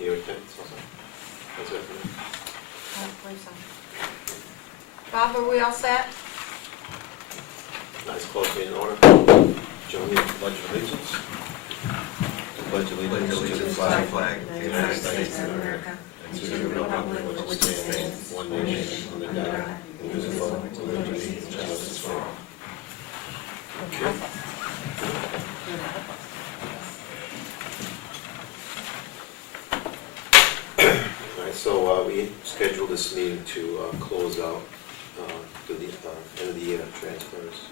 Your attendance also. That's it for me. Bob, are we all set? Nice close meeting order. Join me in the pledge of allegiance. Pledge allegiance to the flag of the United States of America, and to the republic for which it stands, one nation, under God, indivisible, with liberty and justice for all. Okay. All right, so we scheduled this meeting to close out to the end of the year transfers.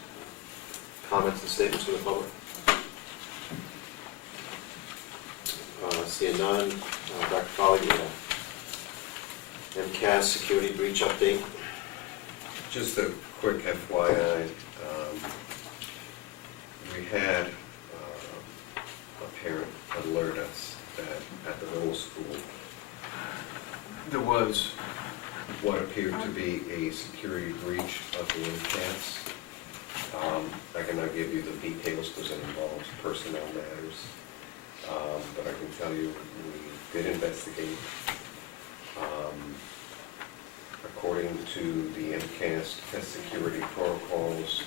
Comments and statements from the public? Seeing none, Dr. Colley, MCAS security breach update. Just a quick FYI, we had a parent alert us that at the middle school there was what appeared to be a security breach of the MCAS. I cannot give you the details because it involves personnel matters, but I can tell you we did investigate. According to the MCAS test security protocols,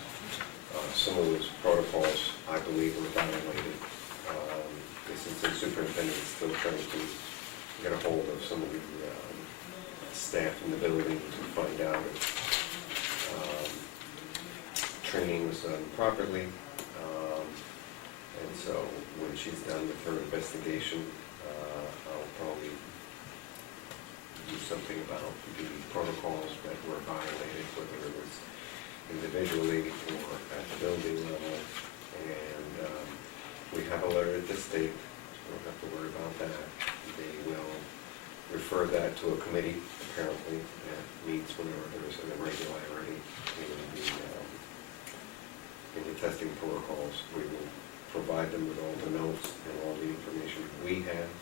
some of those protocols, I believe, were violated. The assistant superintendent is still trying to get a hold of some of the staff in the building to find out if training was done properly. And so when she's done with her investigation, I'll probably do something about the protocols that were violated, whether it was individually or at the building level. And we have alerted the state, so we don't have to worry about that. They will refer that to a committee, apparently, that meets whenever there's an irregularity in the testing protocols. We will provide them with all the notes and all the information we have,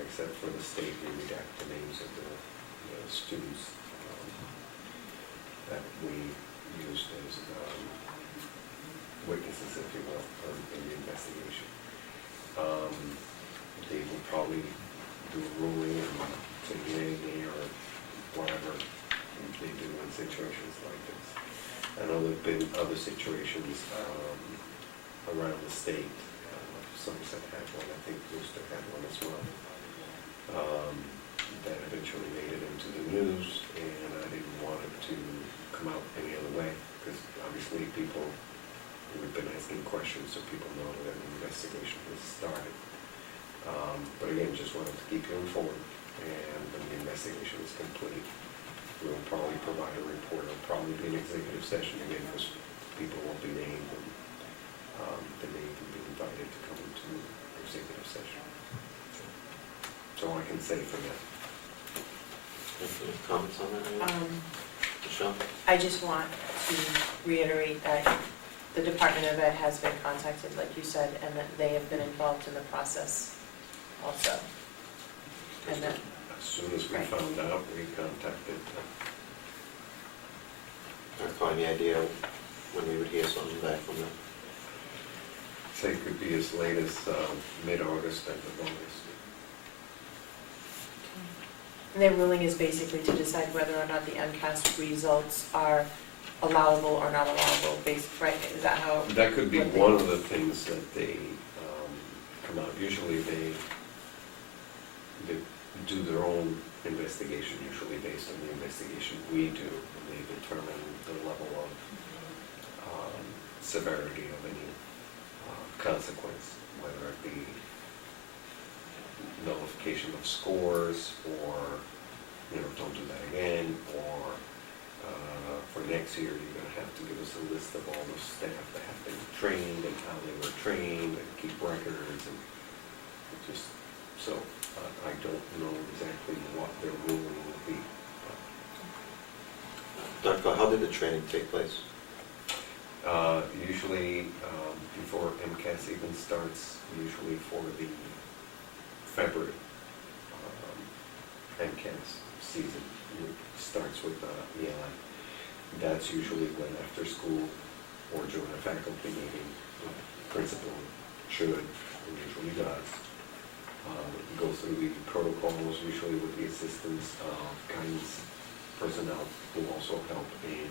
except for the state, we redact the names of the students that we used as witnesses, if you will, in the investigation. They will probably do a ruling and take an A or whatever they do in situations like this. I know there have been other situations around the state. Somerset had one, I think Worcester had one as well. That eventually made it into the news, and I didn't want it to come out any other way, because obviously people, we've been asking questions so people know that an investigation has started. But again, just wanted to keep you informed, and when the investigation is complete, we'll probably provide a report. It'll probably be an executive session again, because people won't be named, and they may even be invited to come to executive session. That's all I can say for that. Any comments on that? Michelle? I just want to reiterate that the Department of Ed has been contacted, like you said, and that they have been involved in the process also. And that, As soon as we Right. found out, we contacted them. Any idea when we would hear something back from them? Say it could be as late as mid-August, end of August. and their ruling is basically to decide whether or not the MCAS results are allowable or not allowable, based, right? Is that how? That could be what they- one of the things that they come out. Usually they do their own investigation, usually based on the investigation we do, and they determine the level of severity of any consequence, whether it be nullification of scores, or don't do that again, or for next year you're going to have to give us a list of all the staff that have been trained and how they were trained, and keep records, and just so I don't know exactly what their ruling will be. Dr. How did the training take place? Usually before MCAS even starts, usually for the February MCAS season, it starts with ELI. That's usually when after school or during a faculty meeting, the principal should, and usually does, go through course, usually with the assistance of guidance personnel who also help in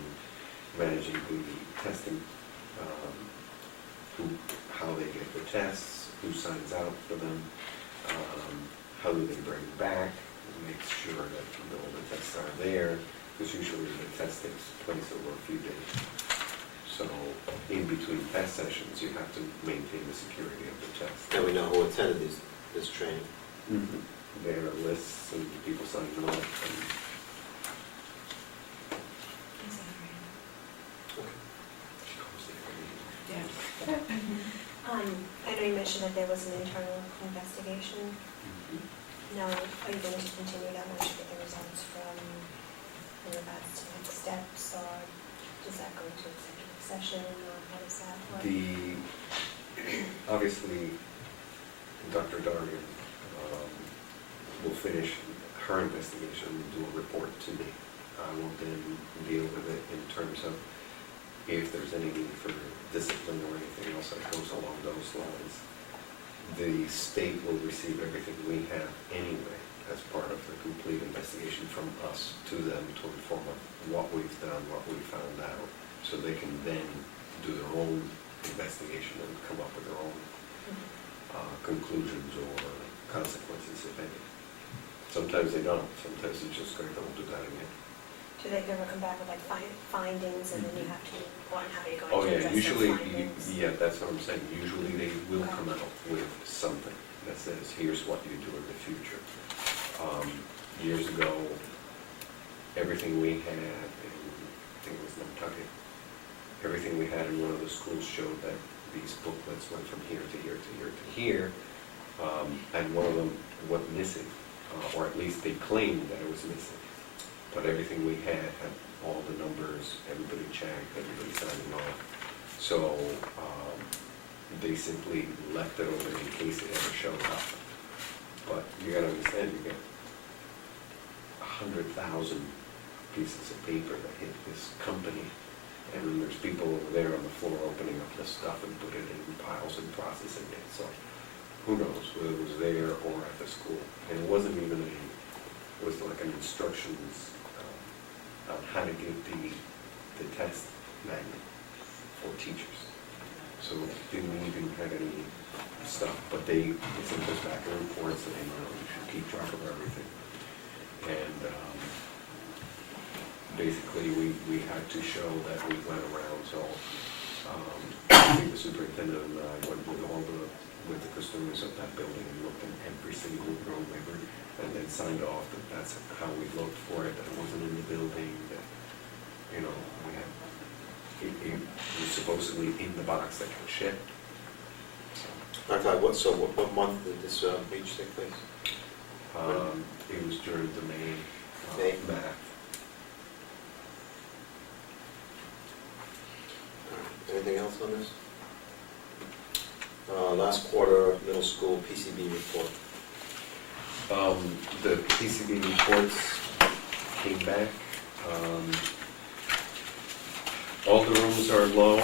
managing the testing, how they get the tests, who signs out for them, how do they bring back, make sure that all the tests are there, because usually the test takes place over a few days. So in between test sessions, you have to maintain the security of the test. And we know who attended this training. There are lists and people signing off. And I know you mentioned that there was an internal investigation. Now, are you going to continue that once you get the results from, in regards to next steps, or does that go into executive session, or how does that work? Obviously, Dr. Dargan will finish her investigation and do a report to me. I will then deal with it in terms of if there's any need for discipline or anything else that goes along those lines. The state will receive everything we have anyway as part of the complete investigation from us to them to inform them what we've done, what we found out, so they can then do their own investigation and come up with their own conclusions or consequences, if any. Sometimes they don't. Sometimes it's just going, don't do that again. Do they ever come back with like findings, and then you have to report on how you're going Oh, to yeah, address usually, those findings? yeah, that's what I'm saying. Usually they will Okay. come out with something that says, here's what you do in the future. Years ago, everything we had, and I think it was Nantucket, everything we had in one of the schools showed that these booklets went from here to here to here to here, and one of them went missing, or at least they claimed that it was missing. But everything we had all the numbers, everybody checked, everybody signing off. So they simply left it over in case it ever showed up. But you gotta understand, you get 100,000 pieces of paper that hit this company, and then there's people over there on the floor opening up the stuff and put it in piles and processing it. So who knows whether it was there or at the school. And it wasn't even it was like an instructions on how to give the test manual for teachers. So didn't even have any stuff, but they sent us back a report saying, you should keep track of everything. And basically we had to show that we went around, so I think the superintendent and I went with the custodians of that building and looked in every single room ever, and then signed off that that's how we looked for it, that it wasn't in the building, that, we had, it was supposedly in the box that got shipped. So, What month did this breach take place? it was during the May math. Anything else on this? Last quarter, middle school PCB report. The PCB reports came back. All the rooms are low,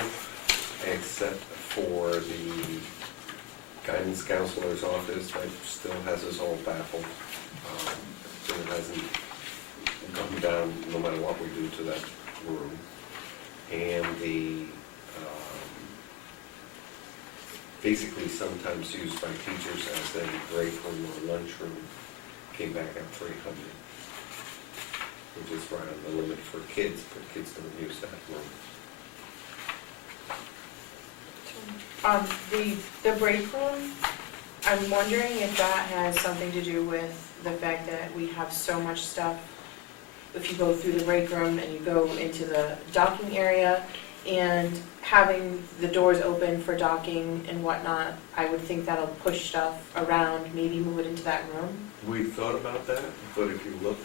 except for the guidance counselor's office that still has us all baffled. So it hasn't gone down no matter what we do to that room. And the basically sometimes used by teachers as a break room or lunchroom came back at 300, which is right on the limit for kids, but kids don't use that room. The break room, I'm wondering if that has something to do with the fact that we have so much stuff. If you go through the break room and you go into the docking area, and having the doors open for docking and whatnot, I would think that'll push stuff around, maybe move it into that room. We thought about that, but if you look,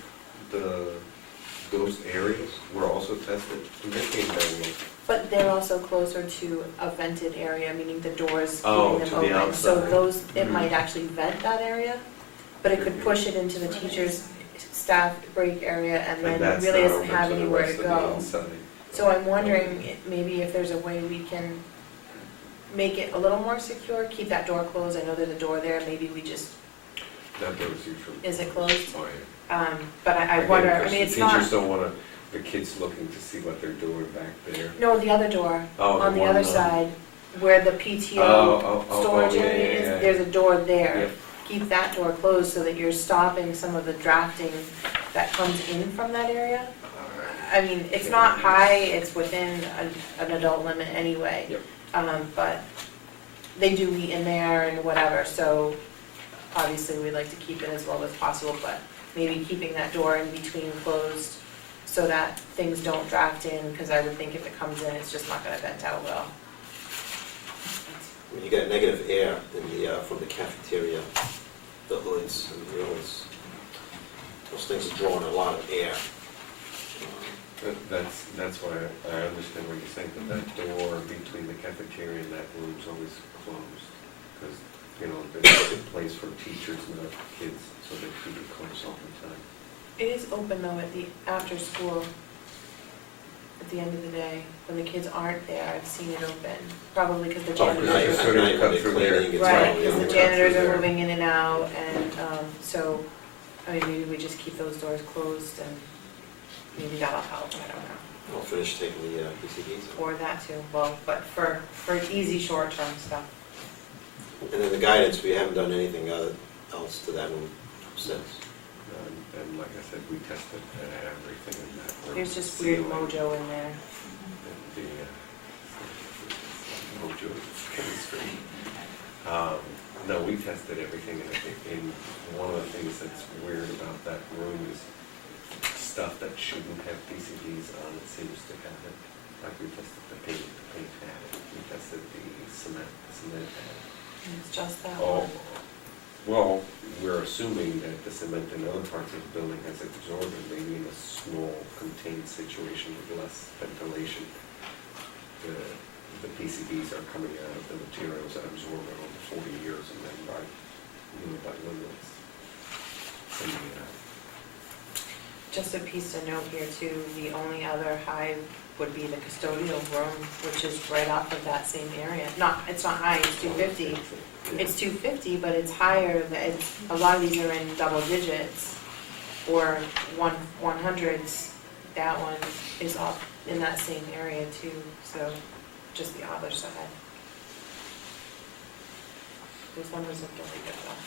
those areas were also tested, and they came down low. But they're also closer to a vented area, meaning the doors Oh, keeping them to the open. So outside. those, it Mhm. might actually vent that area, but it could push it into the teacher's staff break area, and then that's it really not doesn't open have the anywhere to rest of the go. inside. So I'm wondering maybe if there's a way we can make it a little more secure, keep that door closed. I know there's a door there, maybe we just That door is usually. Is it closed? Oh, yeah. But I Again, wonder, I because mean, it's the teachers not, don't wanna, the kids looking to see what they're doing back there. no, the other door, Oh, on the one, other side, where the PTO oh, storage yeah, area yeah, yeah. is, there's a door there. Yep. Keep that door closed so that you're stopping some of the drafting that comes in from that area. I mean, it's not high, it's within an adult limit anyway. Yep. But they do eat in there and whatever, so obviously we'd like to keep it as low as possible, but maybe keeping that door in between closed so that things don't draft in, because I would think if it comes in, it's just not gonna vent out well. When you get negative air in the, from the cafeteria, the hoods and the grills, those things are drawing a lot of air. That's why I understand what you're saying, but that door between the cafeteria and that room is always closed. Because, you know, it's a place for teachers, not kids, so they keep it closed all the time. It is open though at the after school, at the end of the day, when the kids aren't there, I've seen it open, probably because the Oh, 'cause janitors. it's sort of cut through there. Right, all, because you the know, janitors cut through are there. moving in and out, and, so, I mean, maybe we just keep those doors closed, and maybe that'll help, I don't know. I'll finish taking the PCBs. Or that too, well, but for easy short-term stuff. And then the guidance, we haven't done anything else to that room since. And like I said, we tested everything in that room. There's just weird Ceiling, mojo in there. and the, mojo is kind of strange. No, we tested everything, and I think one of the things that's weird about that room is stuff that shouldn't have PCBs on it seems to have it. Like we tested the paint had it. We tested the cement had it. And it's just that Oh, one. well, we're assuming that the cement in other parts of the building has absorbed, and maybe in a small contained situation with less ventilation, the PCBs are coming out of the materials that absorb it over 40 years, and then by little, it's sending it out. Just a piece to note here too, the only other high would be the custodial room, which is right off of that same area. It's not high, it's 250. Yeah. It's 250, but it's higher, a lot of these are in double digits, or 100s. That one is up in that same area too, so just the other side. Those numbers look really good though.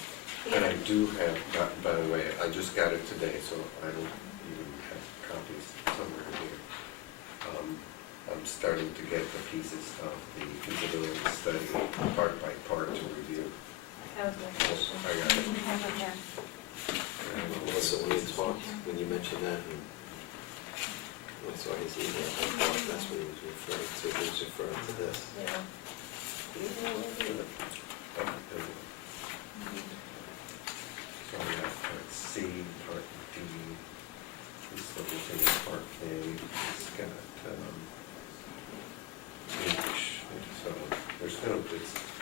And I do have, by the way, I just got it today, so I don't even have copies somewhere here. I'm starting to get the pieces of the feasibility study part by part to review. That was my question. I got it. Melissa, when you talked, when you mentioned that, and I saw his email, I thought that's what he was referring to, he was referring to this. Yeah. So I got part C, part D, this little thing is part A, it's got, H, so it's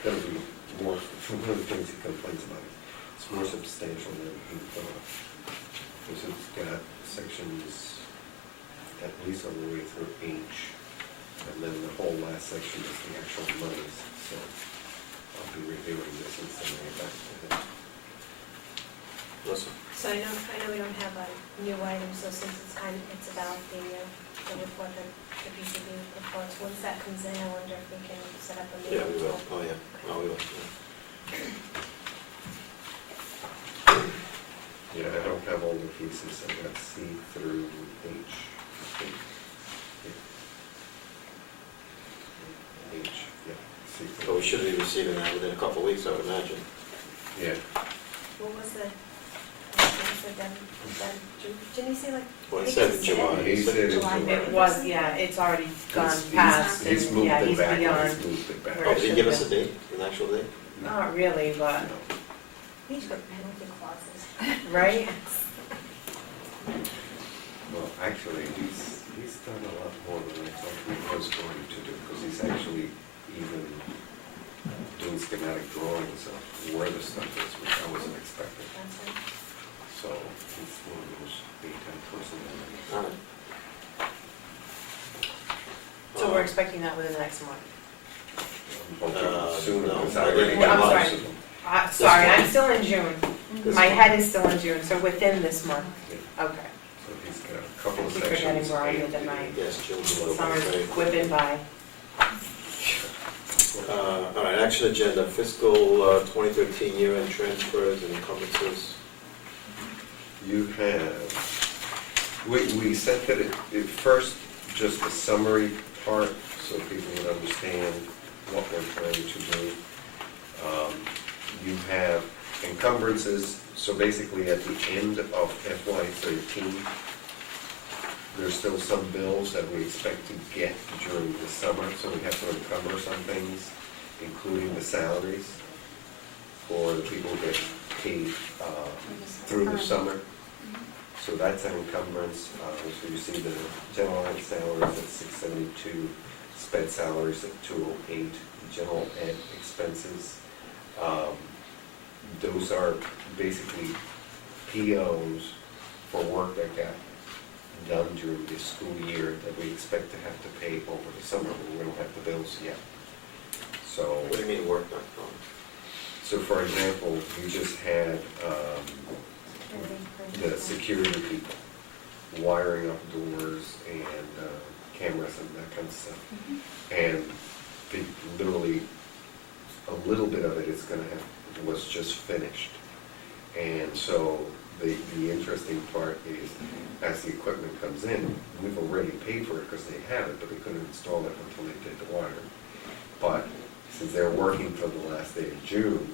gonna be more, one of the things he complains about is it's more substantial than he thought. Because it's got sections at least all the way through H, and then the whole last section is the actual monies, so I'll be reviewing this and sending it back to him. Melissa? So I know we don't have a new item, so since it's about the report, the PCB reports, once that comes in, I wonder if we can set up a meeting. Yeah, we will, to- oh yeah, oh, we will, yeah. Yeah, I don't have all the pieces, I got C through H. I think. Yeah. H, yeah, C But through. we should be receiving that within a couple of weeks, I would imagine. Yeah, What was the didn't you say like? Well, I it think said in July. He said in July. July. It was, yeah, it's already gone He's- past, He's and moved yeah, it he's back, beyond. he's moved it back. Where Oh, it did he should give be. us a date, an actual date? Not really, but, No. We need to put penalty clauses. right? Well, actually, he's done a lot more than I thought he was going to do, because he's actually even doing schematic drawings of where the stuff is, which I wasn't expecting. That's it. So he's one of those big-time personalities. All right. So we're expecting that within the next month. I'm hoping sooner, no, because I I already didn't- got I'm most sorry. of them. Sorry, I'm still in June. This My month. head is still in June, so within this month, Yeah. okay. So he's got a couple of Keep forgetting sections. we're on A, with the B. night. Yes, June, July, Summer's August. whipping by. All right, action agenda, fiscal 2013 year-end transfers and encumbrances. You have, we said that it first, just the summary part, so people would understand what we're trying to do. You have encumbrances, so basically at the end of FY '13, there's still some bills that we expect to get during the summer, so we have to encumber some things, including the salaries for the people who get paid through the summer. So that's an encumbrance. So you see the general ed salaries at 672, sped salaries at 208, general ed expenses. Those are basically POs for work that got done during this school year that we expect to have to pay over the summer, but we don't have the bills yet. So, What do you mean work not done? so for example, we just had the security people wiring up doors and cameras and that kind of stuff. And literally, a little bit of it is gonna have, was just finished. And so the interesting part is, as the equipment comes in, we've already paid for it because they have it, but they couldn't install it until they did the wiring. But since they're working till the last day of June,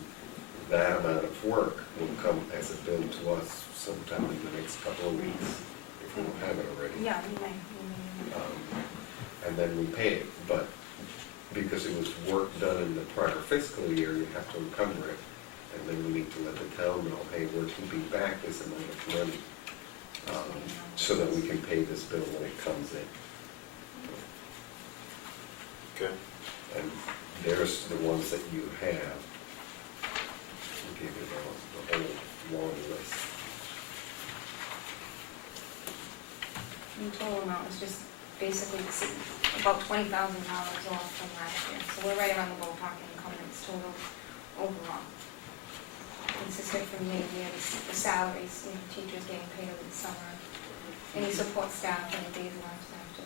that amount of work will come as a bill to us sometime in the next couple of weeks, if we don't have it already. Yeah, you may. And then we pay it, but because it was work done in the prior fiscal year, you have to encumber it. And then we need to let the town know, hey, we're keeping back this amount of money, so that we can pay this bill when it comes in. Okay. And there's the ones that you have. I'll give you the whole long list. The total amount is just basically about $20,000 off from last year. So we're right around the ballpark in encumbrance total overall. Consistent from year to year, the salaries, teachers getting paid over the summer, any support staff, any days line staff too.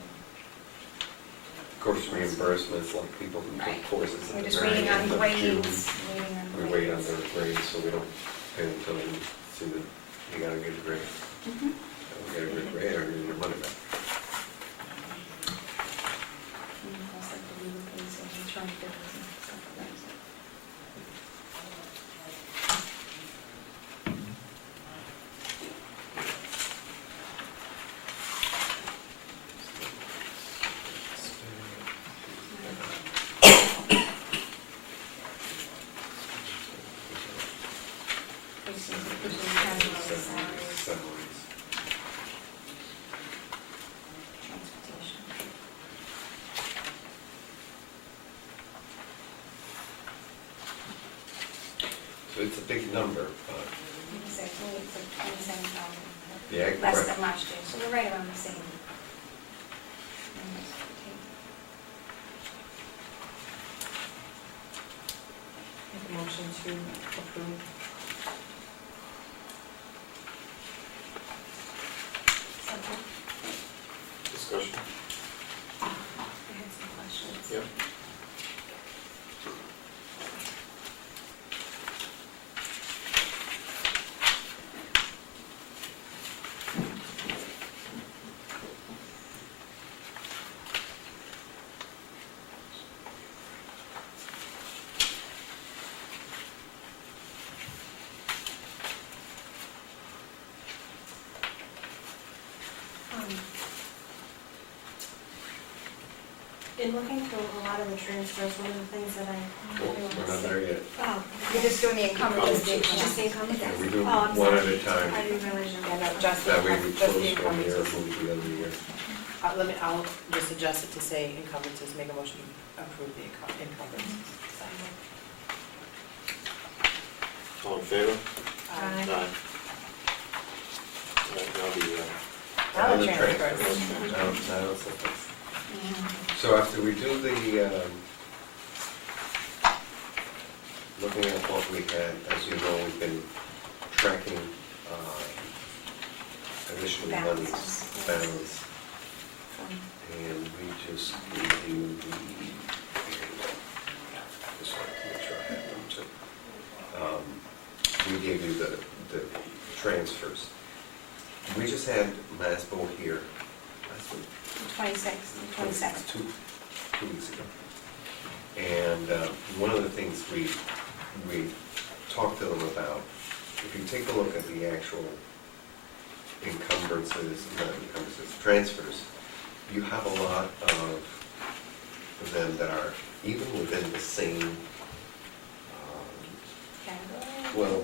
Of course, reimbursements, like people who Right. take courses We're at the just very waiting on end of June. grades, waiting on We grades. wait on their grades, so we don't pay until we see that you got a good grade. Mhm. And we get a good grade, or you get your money back. And of course, like the legal fees and insurance bills and stuff like that. So this is the salaries, Salaries. transportation. So it's a big number, but, Like I said, it's like 27,000. yeah, Less correct. than last year, so we're right around the same. Make a motion to approve. Discussion? I had some questions. Yep. In looking through a lot of the transfers, one of the things that I Oh, really want we're to not say. there yet. Oh, We're just doing the encumbrances. just the encumbrance? Yeah, we do Oh, I'm one sorry. at a time. I didn't realize you. Yeah, no, just the, That way we just close the one year, encumbrances. move the other year. I'll just adjust it to say encumbrances, make a motion to approve the encumbrances. All in favor? Aye. Aye. All right, now the, Now the And the transfers. transfers. Now it's like this. Mhm. So after we do the, looking at what we had, as you know, we've been tracking usually money's balance. And we just gave you the, just wanted to make sure I had them too. We gave you the transfers. We just had Masbo here last week. 26th and 22nd. Two weeks ago. And one of the things we talked to them about, if you take a look at the actual transfers, you have a lot of them that are even within the same, well,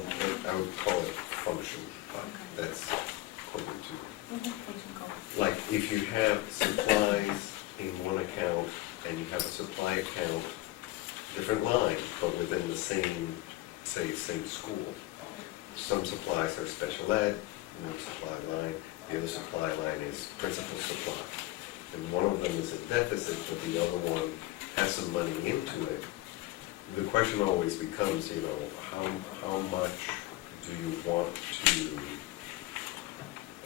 I would call it function, but that's according to, like, if you have supplies in one account and you have a supply account, different line, but within the same, say, same school. Some supplies are special ed, one supply line, the other supply line is principal supply. And one of them is a deficit, but the other one has some money into it. The question always becomes, you know, how much do you want to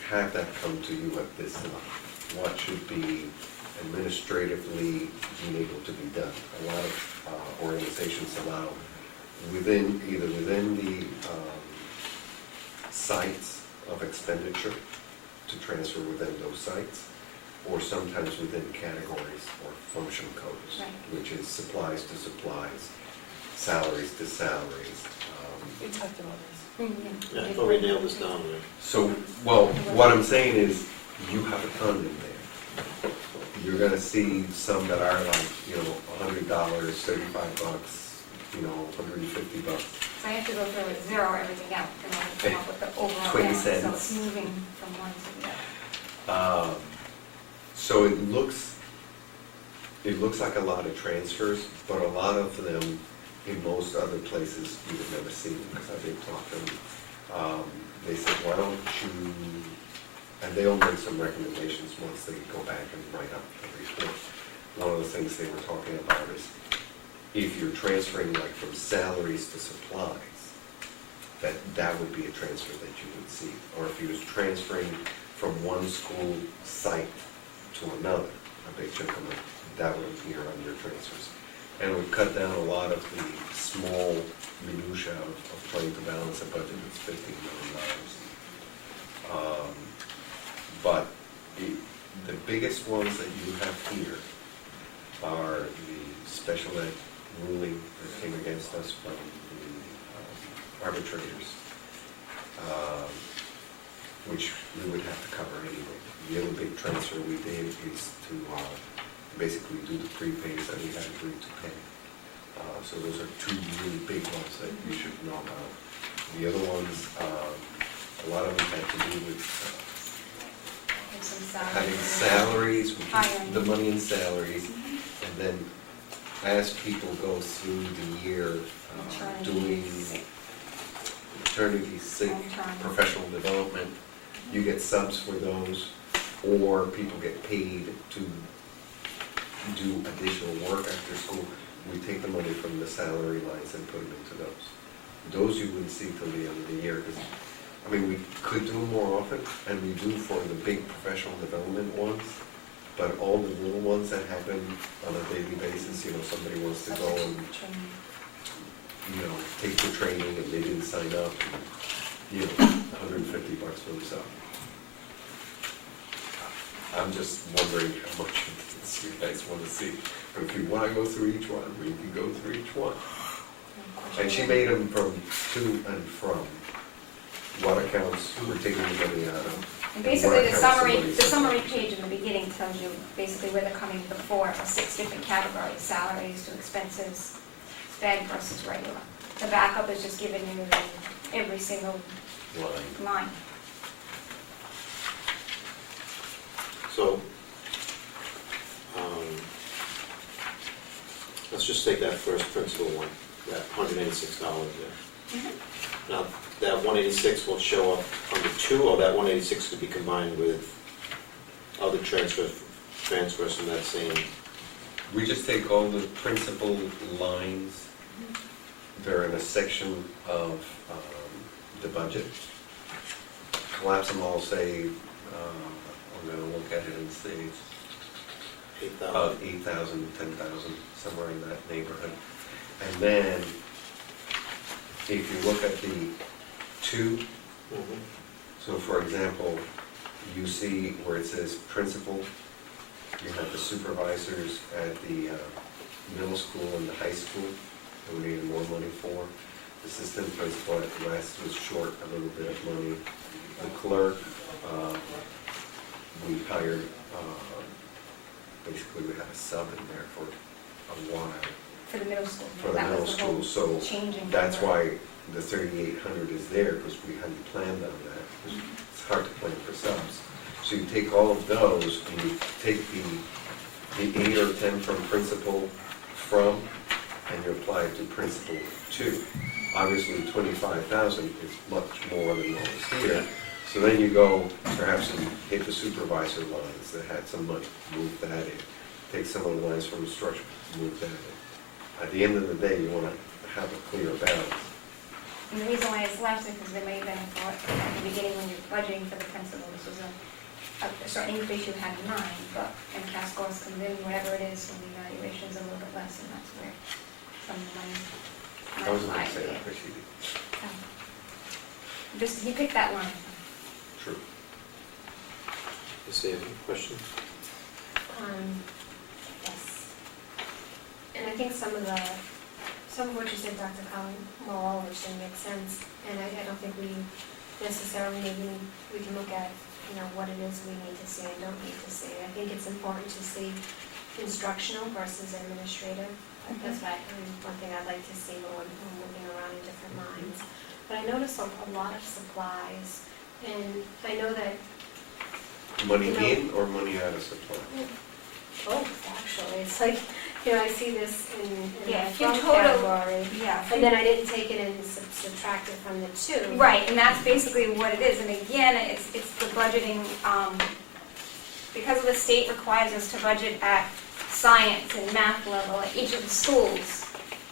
have that come to you at this level? What should be administratively being able to be done? A lot of organizations allow either within the sites of expenditure to transfer within those sites, or sometimes within categories or function codes, which is supplies to supplies, salaries to salaries. We talked about this. Yeah, I thought we nailed this down there. So, well, what I'm saying is, you have a ton in there. You're gonna see some that are like, you know, $100, $35, you know, $150. So I have to go through and zero everything out in order to come up with the overall 20 balance, so cents. it's moving from one to the other. So it looks like a lot of transfers, but a lot of them, in most other places, you would never see them, because I did talk to them. They said, why don't you, and they'll make some recommendations once they go back and write up the report. One of the things they were talking about is, if you're transferring like from salaries to supplies, that would be a transfer that you would see. Or if you was transferring from one school site to another, a big chunk of money, that would appear under transfers. And it would cut down a lot of the small minutia of trying to balance a budget that's $15 million. But the biggest ones that you have here are the special ed ruling that came against us from the arbitrators, which we would have to cover anyway. The other big transfer we did is to basically do the prepays that we had agreed to pay. So those are two really big ones that you should know about. The other ones, a lot of them had to do with There's some having salaries. salaries, we Hiring. keep the money in salaries, and then as people go through the year doing maternity, sick, professional development, you get subs for those, or people get paid to do additional work after school. We take the money from the salary lines and put them into those. Those you wouldn't see till the end of the year, because, I mean, we could do them more often, and we do for the big professional development ones, but all the little ones that happen on a daily basis, you know, somebody wants to go and, you know, take the training and they didn't sign up, you know, $150 for themselves. I'm just wondering how much of this you guys want to see. But if you want to go through each one, we can go through each one. And she made them from to and from. What accounts we're taking the money out of. And basically, the What summary, accounts the somebody's- summary page in the beginning tells you basically where they're coming before, 6 different categories: salaries to expenses, sped versus regular. The backup is just giving you every single Line. line. So, let's just take that first principal one, that $186 there. Now, that 186 will show up under 2, or that 186 could be combined with other transfers from that same, We just take all the principal lines, they're in a section of the budget, collapse them all, say, I'm gonna look at it and see, it's 8,000. about 8,000, 10,000, somewhere in that neighborhood. And then, if you look at the two, Mhm. so for example, you see where it says principal, you have the supervisors at the middle school and the high school, that we needed more money for. The assistant principal at West was short a little bit of money. The clerk, we hired, basically we had a sub in there for a while, For the middle school. for the That middle was the whole school, so changing. that's over. why the 3,800 is there, because we hadn't planned on that. It's hard to plan for subs. So you take all of those, and you take the 8 or 10 from principal from, and you apply it to principal to. Obviously, 25,000 is much more than what was here. So then you go, perhaps, and hit the supervisor lines that had some money, move that in. Take some of the lines from instruction, move that in. At the end of the day, you want to have a clear balance. And the reason why it's less is because there may have been a thought at the beginning when you're budgeting for the principal, this was a certain increase you had in mind, but, and CAS cost comes in, whatever it is, so the evaluation is a little bit less, and that's where some of the money I was might going to say lie. that, Chrissy. Just, he picked that line. True. You see any questions? Yes. And I think some of what you said, Dr. Collin, well, all of which didn't make sense. And I don't think we necessarily, maybe we can look at, what it is we need to see and don't need to see. I think it's important to see instructional versus administrative. That's one thing I'd like to see when I'm looking around in different lines. But I noticed a lot of supplies, and I know that Money You know- in or money out of supply? both, actually, it's like, I see this in Yeah, the if you front total- category, Yeah. and then I didn't take it and subtract it from the two. Right, and that's basically what it is, and again, it's the budgeting, because the state requires us to budget at science and math level at each of the schools.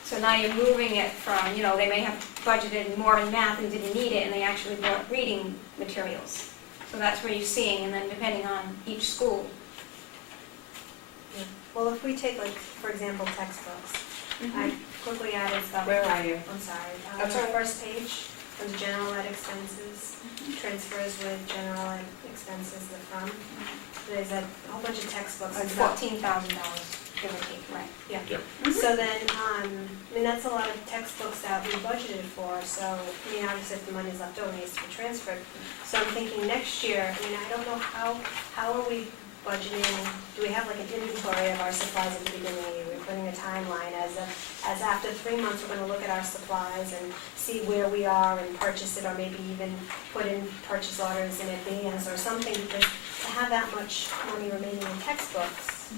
So now you're moving it from, they may have budgeted more in math and didn't need it, and they actually bought reading materials. So that's where you're seeing, and then depending on each school. Yeah. Well, if we take, like, for example, textbooks, I quickly added stuff. Where are you? I'm sorry. That's On all the right. first page, under general ed expenses, transfers with general ed expenses, the from. There's a whole bunch of textbooks Like and stuff. $14,000, give or take, right. Yeah. Yep. So then, that's a lot of textbooks that we budgeted for, so, obviously if the money's left over, it needs to be transferred. So I'm thinking next year, I don't know how are we budgeting, do we have like an inventory of our supplies at the beginning of the year? We're putting a timeline as after 3 months, we're gonna look at our supplies and see where we are and purchase it, or maybe even put in purchase orders in advance or something, because to have that much money remaining in textbooks,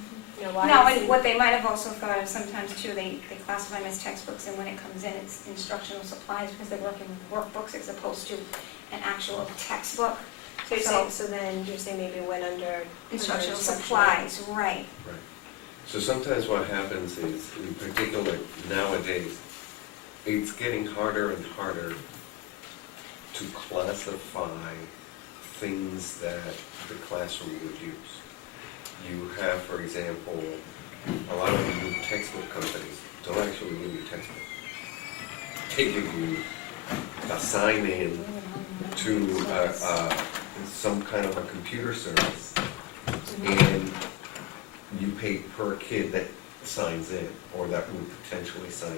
why No, is and it- what they might have also thought of sometimes too, they classify them as textbooks, and when it comes in, it's instructional supplies, because they're working with workbooks as opposed to an actual textbook. So then you're saying maybe it went under Instructional instructional. supplies, right. Right. So sometimes what happens is, in particular nowadays, it's getting harder and harder to classify things that the classroom would use. You have, for example, a lot of the new textbook companies don't actually give you textbook. They give you a sign-in to some kind of a computer service, and you pay per kid that signs in, or that would potentially sign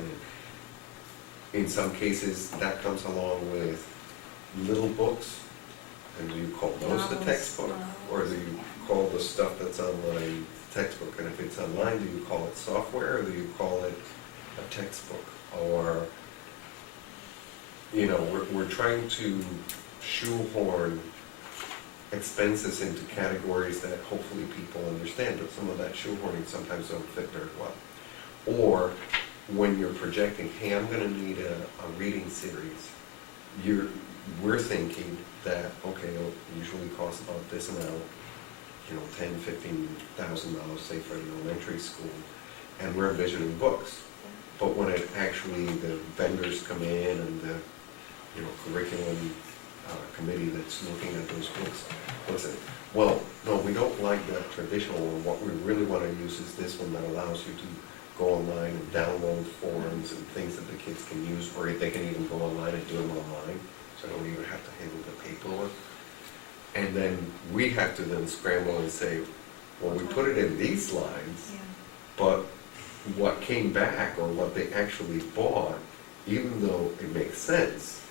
in. In some cases, that comes along with little books, and do you call those the Novels, textbook? Or do you call the stuff that's online textbook? And if it's online, do you call it software, or do you call it a textbook? Or, we're trying to shoehorn expenses into categories that hopefully people understand, but some of that shoehorning sometimes don't fit very well. Or when you're projecting, hey, I'm gonna need a reading series, we're thinking that, okay, it'll usually cost about this amount, $10,000, $15,000, say, for an elementary school, and we're envisioning books. But when it actually, the vendors come in and the curriculum committee that's looking at those books. Listen, well, no, we don't like that traditional one. What we really want to use is this one that allows you to go online and download forms and things that the kids can use, or they can even go online and do them online, so I don't even have to handle the paperwork. And then we have to then scramble and say, well, we put it in these lines, but what came back or what they actually bought, even though it makes sense,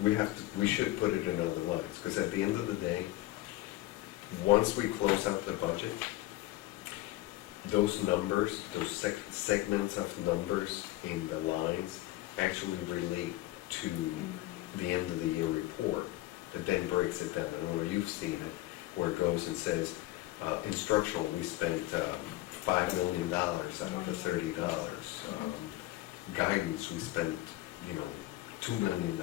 we should put it in other lines, because at the end of the day, once we close out the budget, those numbers, those segments of numbers in the lines actually relate to the end of the year report that then breaks it down. I know you've seen it, where it goes and says, instructional, we spent $5 million out of the $30. Guidance, we spent, $2 million.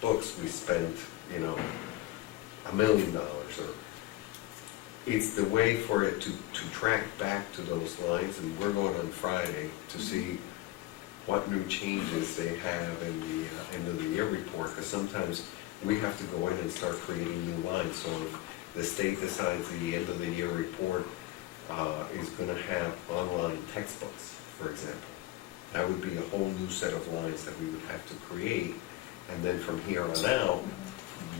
Books, we spent, $1 million. Or it's the way for it to track back to those lines, and we're going on Friday to see what new changes they have in the end of the year report, because sometimes we have to go in and start creating new lines. So if the state decides the end of the year report is going to have online textbooks, for example, that would be a whole new set of lines that we would have to create. And then from here on out,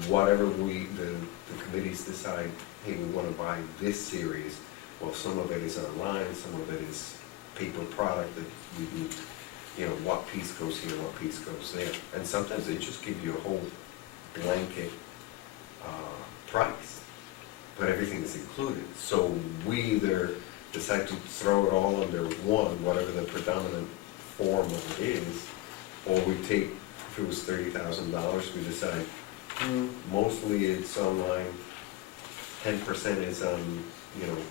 whatever the committees decide, hey, we want to buy this series, well, some of it is online, some of it is paper product that we need, what piece goes here, what piece goes there. And sometimes they just give you a whole blanket price, but everything is included. So we either decide to throw it all under one, whatever the predominant form of it is, or we take, if it was $30,000, we decide, mostly it's online, 10% is on,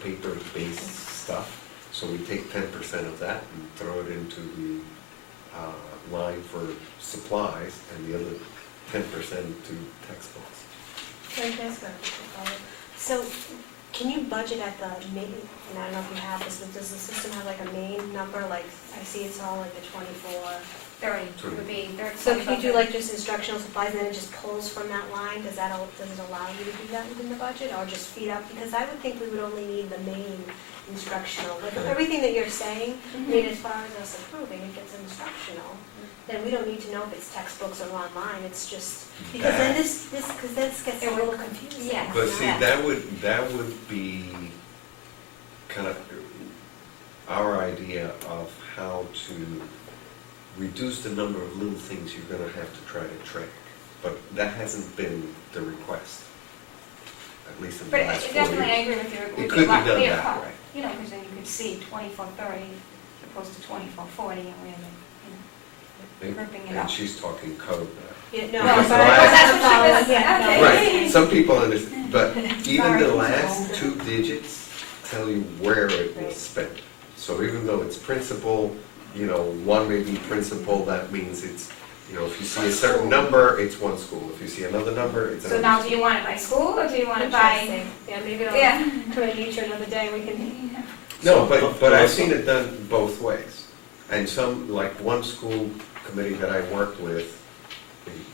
paper-based stuff. So we take 10% of that and throw it into the line for supplies, and the other 10% to textbooks. Can I ask a quick follow-up? So, can you budget at the main, and I don't know if you have this, but does the system have like a main number, like, I see it's all like the 24. 30 would be 30. So can you do like just instructional supplies and then it just pulls from that line? Does it allow you to do that within the budget, or just feed up? Because I would think we would only need the main instructional. Like everything that you're saying, I mean, as far as us approving, if it's instructional, then we don't need to know if it's textbooks or online. It's just, because then this gets a little confusing. Yeah. But see, that would be kind of our idea of how to reduce the number of little things you're going to have to try to track. But that hasn't been the request, at least in the But last 4 definitely, I years. agree with you. It could be done clear that cut, way. Because then you could see 2430 opposed to 2440, and we're, grouping it And up. she's talking code now. Yeah, no, No, I'm the sorry. last- That's what she was, Okay. Right, some people understand, but even the Sorry. last 2 digits tell you where it was spent. So even though it's principal, one may be principal, that means it's, if you see a certain number, it's one school. If you see another number, it's So another. now, do you want it by school, or do you want it by? Interesting. Yeah, maybe it'll Yeah. come and meet you another day, we can. No, but I've seen it done both ways. And some, like one school committee that I worked with,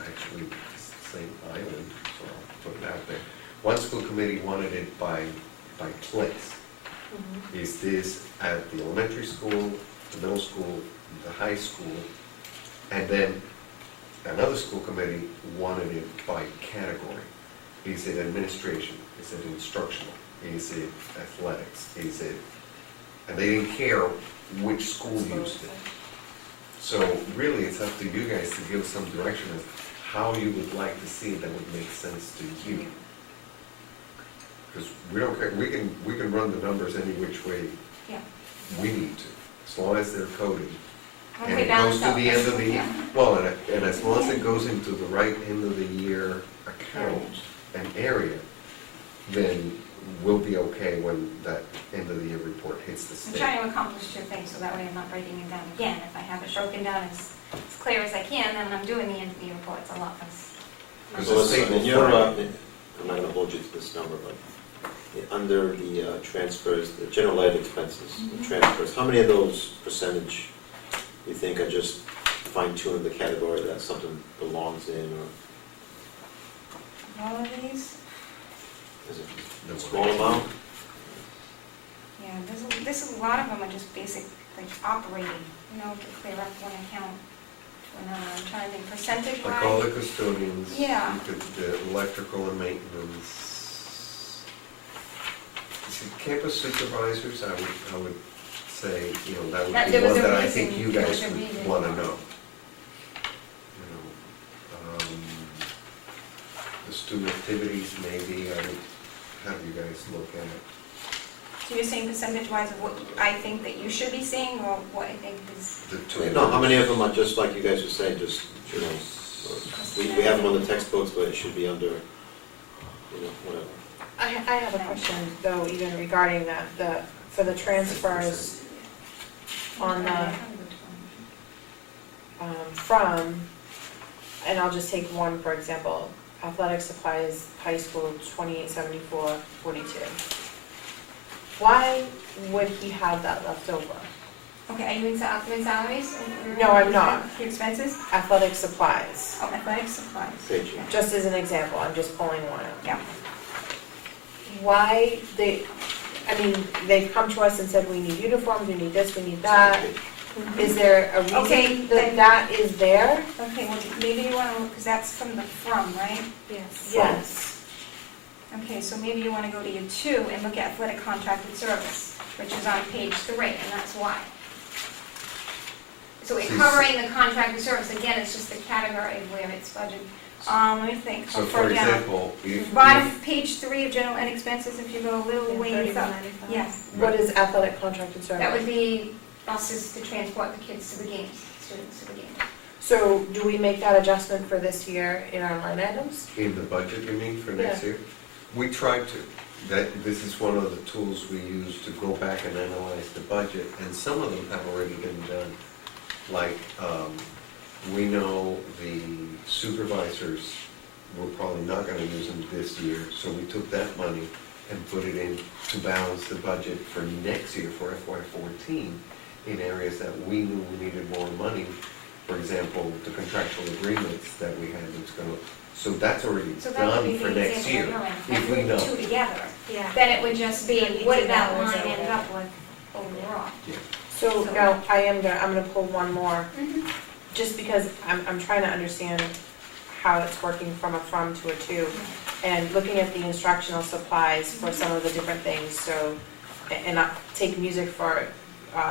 actually, it's the same island, so I'll put it out there. One school committee wanted it by place. Is this at the elementary school, the middle school, the high school? And then another school committee wanted it by category. Is it administration? Is it instructional? Is it athletics? Is it, and they didn't care which school used it. So really, it's up to you guys to give some direction as how you would like to see it that would make sense to you. Because we don't care, we can run the numbers any which way Yeah. we need to, as long as they're coded. And Okay, it goes balance to out. the end of the year, Yeah. well, and as long as it goes into the right end of the year account and area, then we'll be okay when that end of the year report hits the I'm state. trying to accomplish 2 things, so that way I'm not breaking it down again. If I have it broken down as clear as I can, then when I'm doing the end of the year report, it's a lot less. Because So the listen, state will in your, find- I'm not gonna hold you to this number, but under the transfers, the general ed expenses, the transfers, how many of those percentage you think are just fine tuning the category that something belongs in, or all of these. Is it The a small amount? Yeah, there's a lot of them are just basic, like operating, you know, to clear up one account to another. I'm trying to think percentage Like all wise. the custodians. Yeah. The electrical and maintenance. See, campus supervisors, I would say, you know, that That- would there be was one a that I reason- think you there guys was a would reason. wanna know. You know, the student activities, maybe, I would have you guys look at it. So you're saying percentage wise of what I think that you should be seeing, or what I think is? The two. No, how many of them are just like you guys were saying, just, you know, we have them on the textbooks, but it should be under, you know, whatever. I have a question though, even regarding that, for the transfers on the, from, and I'll just take one for example, athletic supplies, high school, 2874.42. Why would he have that left over? Okay, are you in salaries? No, I'm not. Your expenses? Athletic supplies, Oh, athletic supplies. Page. Yeah. just as an example, I'm just pulling one out. Yeah. Why they've come to us and said, we need uniforms, we need this, we need that. Is there a Okay, reason then- that is there? Okay, well, maybe you want to look, because that's from the from, right? Yes. Yes. Okay, so maybe you want to go to your 2 and look at athletic contracted service, which is on page 3, and that's why. So we're covering the contracted service, again, it's just the category of where it's budgeted. Let me think. So Further for down. example, if. Bottom, page 3 of general ed expenses, if you go a little ways up. 3195. Yes, What is athletic contracted service? that would be buses to transport the kids to the games, students to the games. So do we make that adjustment for this year in our line items? In the budget, you mean, for next year? We tried to. This is one of the tools we use to go back and analyze the budget, and some of them have already been done. Like, we know the supervisors, we're probably not gonna use them this year, so we took that money and put it in to balance the budget for next year, for FY14, in areas that we knew we needed more money. For example, the contractual agreements that we had, it's gonna, so that's already So that would be done for the next example year, of if knowing, we if know. we put 2 together, Yeah. then it would just be, Then we what do did that dollars line over. end up with overall? So So- now I'm gonna pull one more, just because I'm trying to understand how it's working from a from to a to. And looking at the instructional supplies for some of the different things, so, and I'll take music for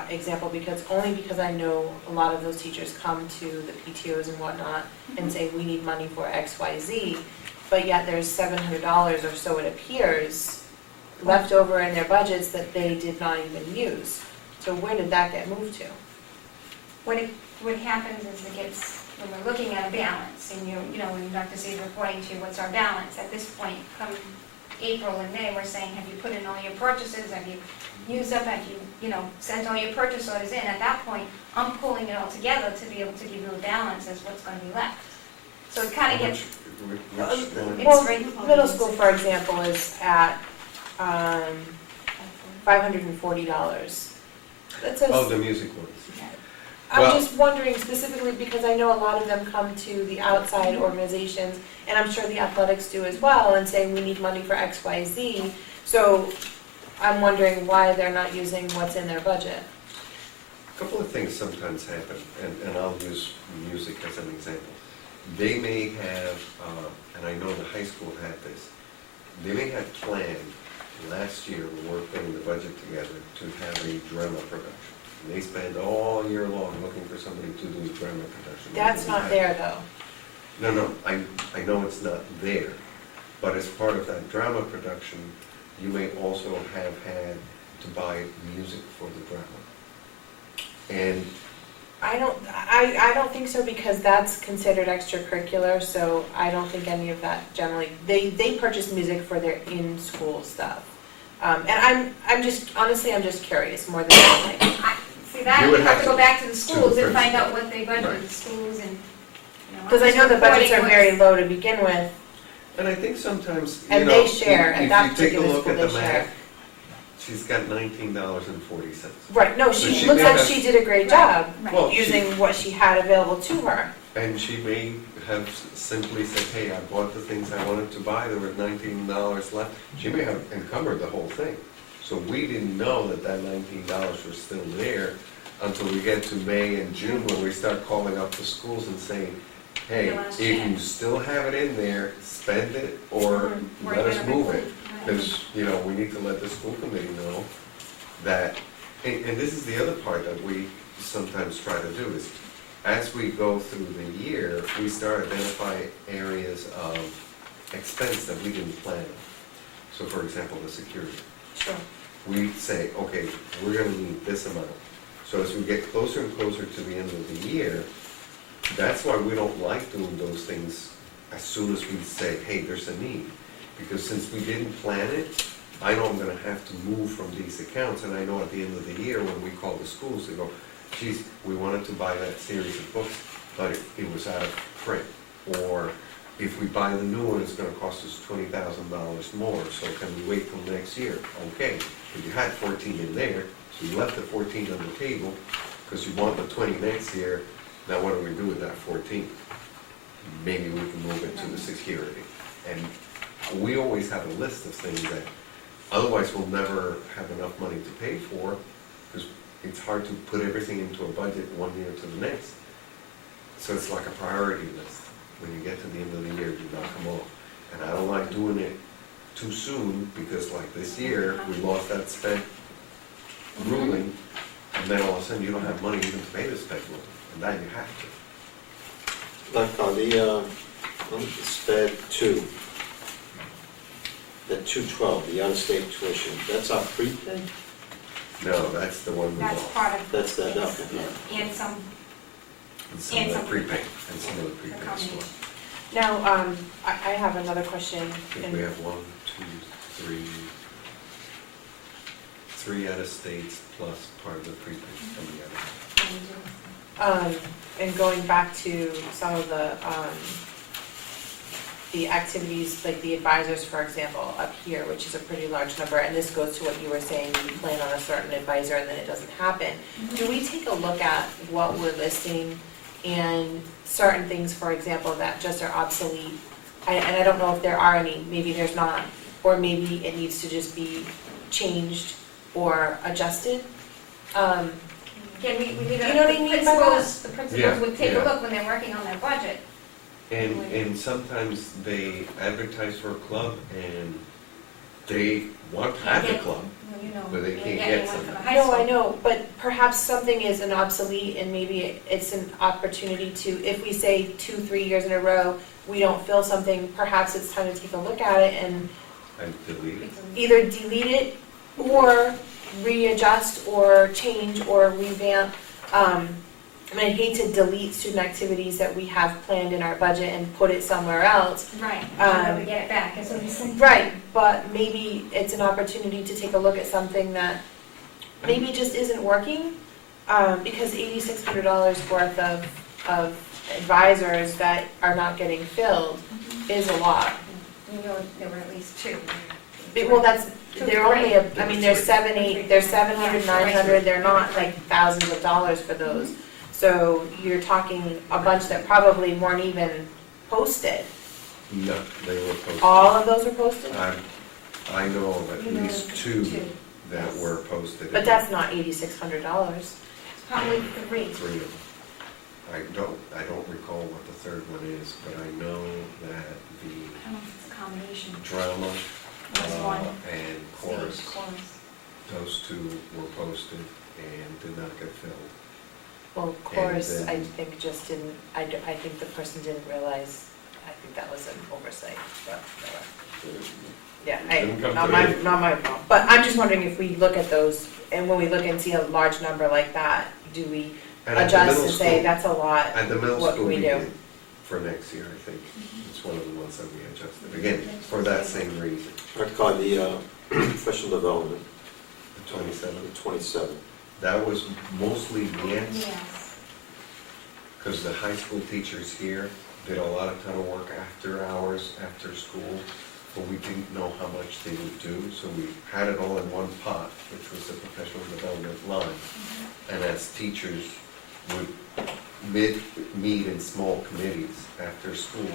example, only because I know a lot of those teachers come to the PTOs and whatnot and say, we need money for X, Y, Z, but yet there's $700 or so, it appears, left over in their budgets that they did not even use. So where did that get moved to? What happens is it gets, when we're looking at a balance, and you know, when Dr. C is reporting to you what's our balance, at this point, come April and May, we're saying, have you put in all your purchases, have you used up, have you know, sent all your purchase orders in? At that point, I'm pulling it all together to be able to give you a balance as what's gonna be left. So it kinda gets, Which one? It's Well, right- middle school, for example, is at $540. That says, Oh, the music ones. I'm well- just wondering specifically because I know a lot of them come to the outside organizations, and I'm sure the athletics do as well, and say, we need money for X, Y, Z. So I'm wondering why they're not using what's in their budget. A couple of things sometimes happen, and I'll use music as an example. They may have, and I know the high school had this, they may have planned last year, when we were putting the budget together, to have a drama production. And they spend all year long looking for somebody to do drama production. That's not there, though. No, I know it's not there, but as part of that drama production, you may also have had to buy music for the drama. And I don't think so, because that's considered extracurricular, so I don't think any of that generally, they purchase music for their in-school stuff. And I'm just curious more than anything. see that, You you would have have to go to- back to the schools and find principal. out what they budgeted, Right. the schools and, you know. Because I know the budgets are reporting very what's- low to begin with, I think sometimes, you and know, they share, at that if you take a particular look school, at they the share. math, she's got $19.40. Right, no, So she she looks may like have- she did a great Right, job right. Well, using what she had available to her. And she may have simply said, hey, I bought the things I wanted to buy, there were $19 left. She may have encumbered the whole thing. So we didn't know that that $19 was still there until we get to May and June, when we start calling up the schools and saying, hey, Your last if you chance. still have it in there, spend it or We're let us gonna move be- it. Because, we need to let the school committee know that, and this is the other part that we sometimes try to do, is as we go through the year, we start identifying areas of expense that we didn't plan on. So for example, the security. Sure. We say, okay, we're gonna need this amount. So as we get closer and closer to the end of the year, that's why we don't like doing those things as soon as we say, hey, there's a need. Because since we didn't plan it, I know I'm gonna have to move from these accounts, and I know at the end of the year, when we call the schools, they go, geez, we wanted to buy that series of books, but it was out of print. Or if we buy the new one, it's gonna cost us $20,000 more, so can we wait till next year? Okay, but you had 14 in there, so you left the 14 on the table, because you want the 20 next year. Now what do we do with that 14? Maybe we can move it to the security. And we always have a list of things that otherwise we'll never have enough money to pay for, because it's hard to put everything into a budget one year to the next. So it's like a priority list. When you get to the end of the year, you knock them off. And I don't like doing it too soon, because like this year, we lost that sped ruling, and then all of a sudden you don't have money even to pay the sped ruling, and now you have to. Like on the SPED 2, the 212, the out-of-state tuition, that's our prepay? No, that's the one we That's lost. part of. That's that, it's- okay. And some, And some of and the some prepay, and some of the the prepay as combination. well. Now, I have another question. I think and- we have 1, 2, 3 out of states plus part of the prepay from the other. And going back to some of the activities, like the advisors, for example, up here, which is a pretty large number, and this goes to what you were saying, you plan on a certain advisor and then it doesn't happen. Do we take a look at what we're listing and certain things, for example, that just are obsolete? And I don't know if there are any, maybe there's not, or maybe it needs to just be changed or adjusted. Again, we need Do you know what I the mean by that? principals, the principals would take a Yeah. look when they're working on their budget. And sometimes they advertise for a club and they want to have the club. Well, you know, But they you can't get get anyone from some. the high No, school. I know, but perhaps something is an obsolete and maybe it's an opportunity to, if we say 2-3 years in a row, we don't fill something, perhaps it's time to take a look at it and And delete it. It's a- either delete it or readjust or change or revamp. I mean, I hate to delete student activities that we have planned in our budget and put it somewhere else. Right, so we get it back, is what you're saying. Right, but maybe it's an opportunity to take a look at something that maybe just isn't working, because $8,600 worth of advisors that are not getting filled is a lot. You know, there were at least two. Well, they're only, I mean, they're 700, 900, they're not like thousands of dollars for those. So you're talking a bunch that probably weren't even posted. No, they were posted. All of those were posted? I know of at You know, least 2 two. that were posted. But that's not $8,600. It's probably three. 3 of them. I don't recall what the third one is, but I know that the I don't know if it's a combination. drama That's one. and chorus, Chorus. those 2 were posted and did not get filled. Well, chorus, And I then- think just didn't, I think the person didn't realize, I think that was an oversight, but, yeah, Didn't come not to my, me. not my fault. But I'm just wondering if we look at those, and when we look and see a large number like that, do we And at the adjust middle and say, school- that's a lot? At the middle what school, can we we do? did for next year, I think. It's one of the ones that we adjusted, again, for that same reason. On the professional development, The 27. the 27. That was mostly yes, Yes. because the high school teachers here did a lot of ton of work after hours, after school, but we didn't know how much they would do, so we had it all in one pot, which was the professional development line. And as teachers would meet in small committees after school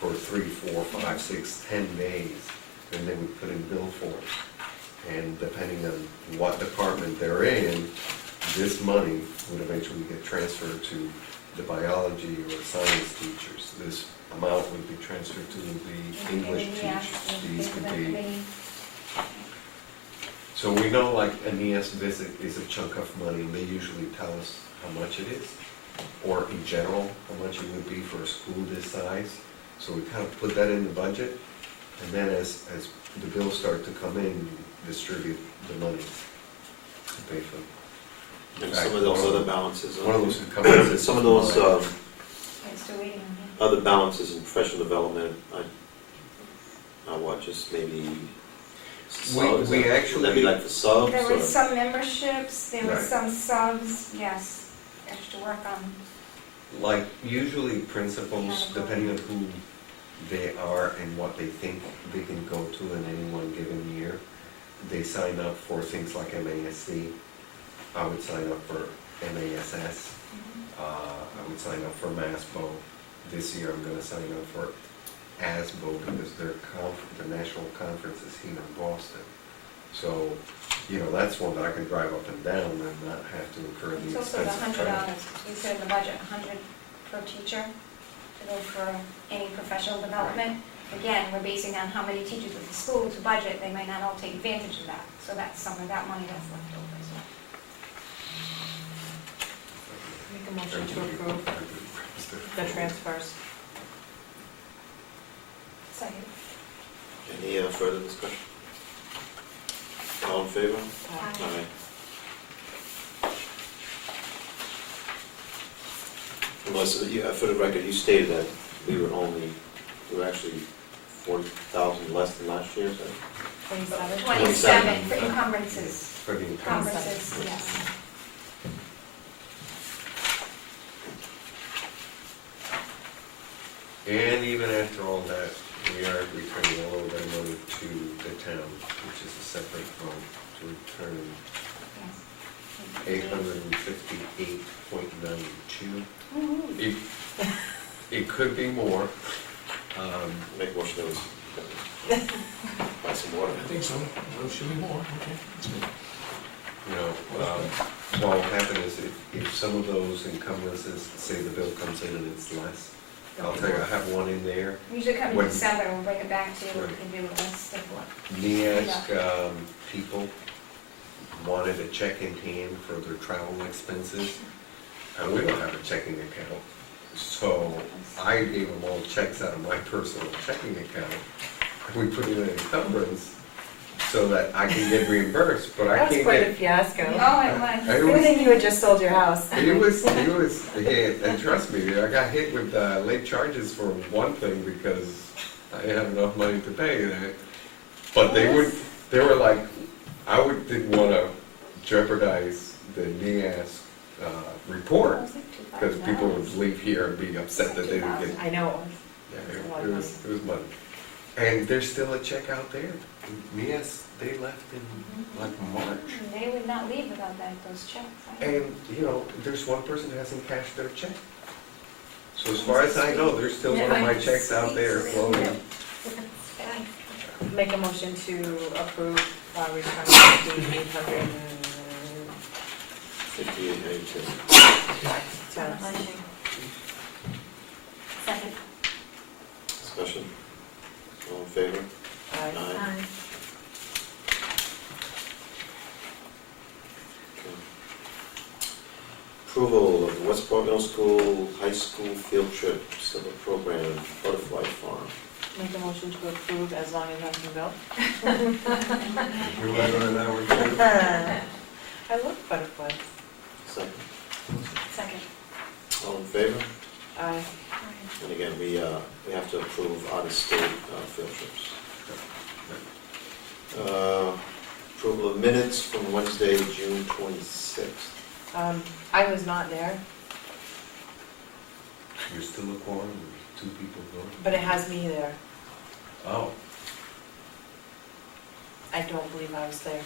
for 3, 4, 5, 6, 10 days, and they would put in bill forms. And depending on what department they're in, this money would eventually get transferred to the biology or science teachers. This amount would be transferred to the English teachers. These could be. So we know like an ES visit is a chunk of money, and they usually tell us how much it is, or in general, how much it would be for a school this size. So we kind of put that in the budget, and then as the bills start to come in, you distribute the money to pay for them. And some of those other balances. One of those could come in. Some of those I'm still waiting on him. other balances in professional development, what, just maybe subs? we actually- Would that be like for subs? There or- was some memberships, there was Right. some subs, yes, extra work on. Like usually principals, depending on who they are and what they think they can go to in any one given year, they sign up for things like MASC. I would sign up for MASS. I would sign up for MASBO. This year I'm gonna sign up for ASBO because their national conference is here in Boston. So, that's one that I can drive up and down and not have to incur It's the also the expense of travel. $100, you said in the budget, 100 per teacher to go for any professional development. Again, we're basing on how many teachers at the school to budget, they might not all take advantage of that, so that's some of that money that's left over as well. Make a motion to approve the transfers. Second. Any further discussion? All in favor? Aye. Aye. Melissa, for the record, you stated that we were actually 40,000 less than last year, is that? 27? 27 for encumbrances, For the entire. encumbrances, yes. And even after all that, we are returning a little bit of money to the town, which is a separate fund, to return Yes. 858.92. It could be more. Make a motion to buy some water. I think so. Well, should be more, okay. That's good. What will happen is if some of those encumbrances, say the bill comes in and it's less, I'll tell you, I have one in there. Usually come in When- December, we'll bring it back to you, we Right. can do a list of what. NEASC people wanted a check in hand for their travel expenses, and we don't have a checking account. So I gave them all checks out of my personal checking account, and we put it in encumbrance so that I can get reimbursed, but I That was can't quite a get. fiasco. Oh, it was. I Good was- thing you had just sold your house. It was, and trust me, I got hit with late charges for one thing because I didn't have enough money to pay that. But they were like, didn't want to jeopardize the NEAS report because people would leave here and be upset that they didn't get. I know. Yeah, it was money. And there's still a check out there. NEAS, they left in like March. They would not leave without those checks. And, there's one person who hasn't cashed their check. So as far as I know, there's still one of my checks out there floating. Make a motion to approve return of the 800 58.92. cents. Second. Discussion? All in favor? Aye. Okay. Approval of Westport Middle School High School Field Trip Summer Program Butterfly Farm. Make a motion to approve as long as I can go. You're right on that one, too. I love butterflies. Second. Second. All in favor? Aye. And again, we have to approve out-of-state field trips. Approval of minutes from Wednesday, June 26th. I was not there, You're still a quorum, there's 2 people voting. but it has me there. Oh. I don't believe I was there.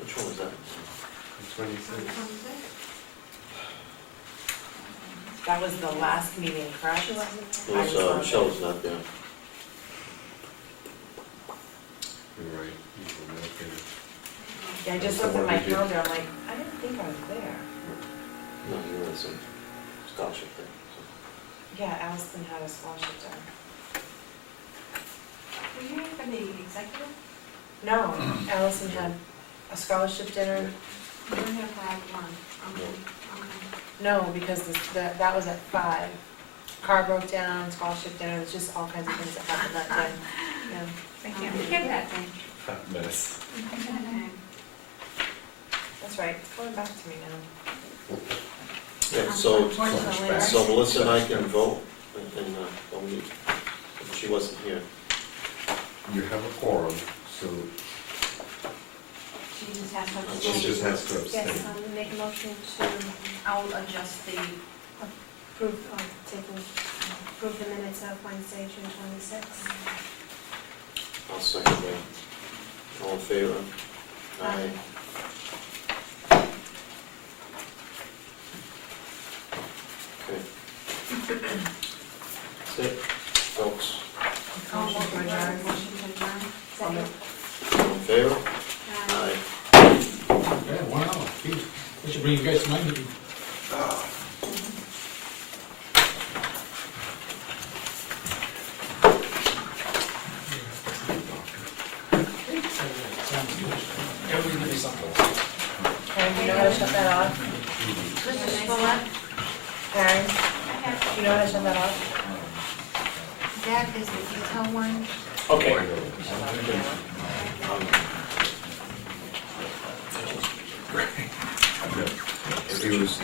Which one was that? 26. That was the last meeting, correct? She wasn't It there. was, Michelle was not there. You're right. You were not there. Yeah, I just So looked at what my we did- calendar, I'm like, I didn't think I was there. No, you were at some scholarship thing. Yeah, Allison had a scholarship dinner. Were you here for the executive? No, Allison had a scholarship dinner. You were here for Act One. Okay. No, because that was at 5. Car broke down, scholarship dinner, there's just all kinds of things that happened that day. Yeah. I can't forget that thing. Hot mess. That's right, it's going back to me now. Yeah, so, Unfortunately, so Melissa and I can vote, and, only, she wasn't here. You have a quorum, so She just has to She she just has to Yes, abstain. I'll make a motion to I'll adjust the, approve, approve the minutes of Wednesday, June 26th. I'll second that. All in favor? Aye. Okay. That's it, folks. Motion to adjourn. Motion to adjourn. Second. All in favor? Aye. Yeah, 1 hour, geez, I should bring you guys to my meeting. Everybody give me something. Karen, do you know how to shut that off? Mr. Spillett, Karen, do you know how to shut that off? that is the detail one. Okay. Shut off the camera. If he was,